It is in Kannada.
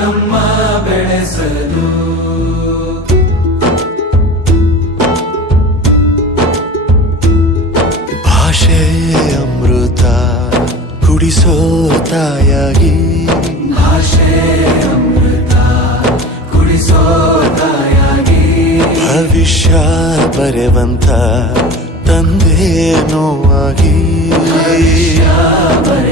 ನಮ್ಮ ಭಾಷೆ ಅಮೃತ ಕುಡಿಸೋ ತಾಯಾಗಿ ಭಾಷೆ ಅಮೃತ ಕುಡಿಸೋತಾಯಿ ಭವಿಷ್ಯಾ ಬರವಂಥ ತಂದೆ ಬರೆ